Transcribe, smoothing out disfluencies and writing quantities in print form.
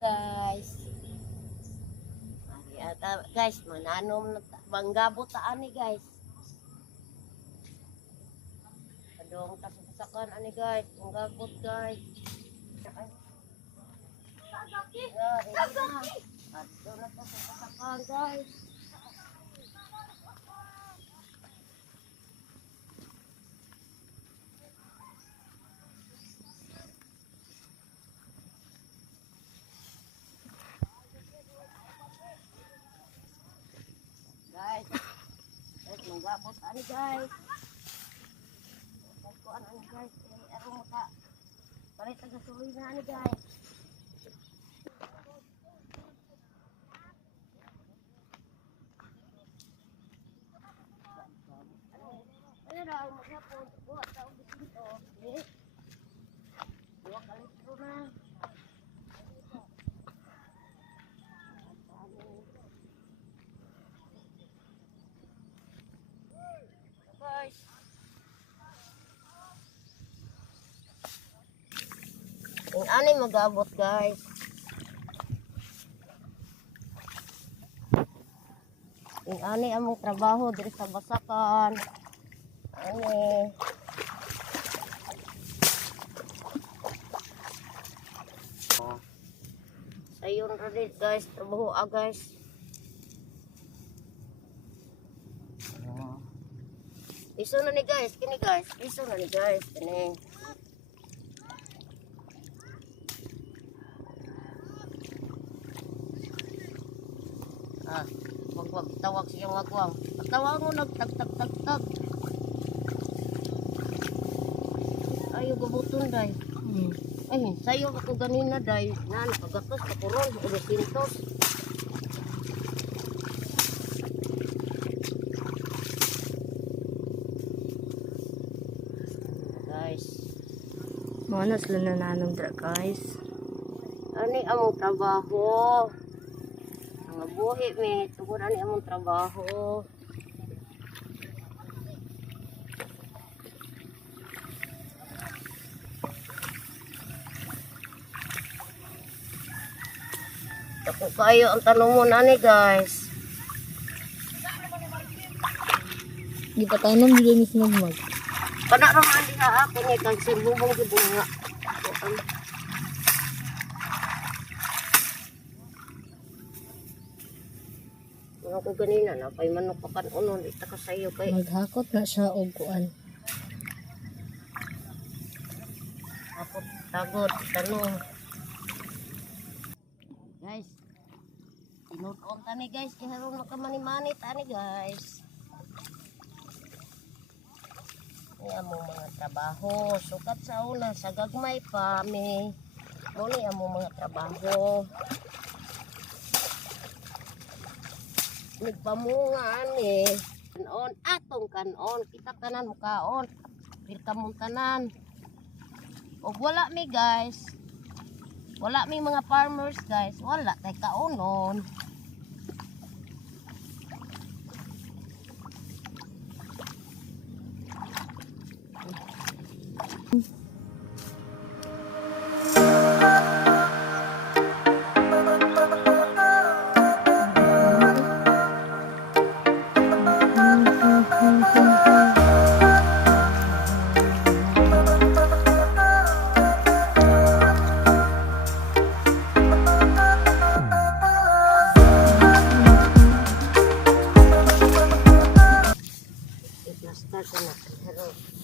Guys, guys, mananom na banggabot ta ani guys. Kadong kasasakan ani guys, banggabot guys. Ato na kasasakan guys. Guys, manggabot ani guys. Ko ani guys, aron maka palit ang gasolina ani guys. Ano daw maghapon buhat ta og dito. Buhat ka litro na. Guys, yung ani mag-abot guys. Yung ani among trabaho diri sa Basakan. Ani. Sayon ra din guys, trabaho guys. Iso na ni guys, kini guys, iso na ni guys, kini. Wag tawag siyang wagwang. Tawag mo nagtag. Ayo gabuton day. Ay, sayo ako ganina day. Na nakagatos sa puron, 200. Guys, Manas lang na nanong dra guys. ani among trabaho. Mga buhi mi, tungod ani among trabaho. Ako kayo ang tanong mo nani guys. Di pa tanom di mismo mag. Kana ra man diha ako ni kag sirbubong si bunga. Ako ganina na pay manok pakan uno di ta kasayo kay Maghakot na siya og kuan. ako tagod tanong. Guys, tinuton tani guys kay haron makamani-mani tani guys. Ni among mga trabaho, sukat sa una sa gagmay pa mi. Mo ni among mga trabaho. Nagpamungan kanon atong kanon kita tanan mukaon kita mong tanan og wala mi guys, wala mi mga farmers guys, wala tay kaonon. Start na. Hello.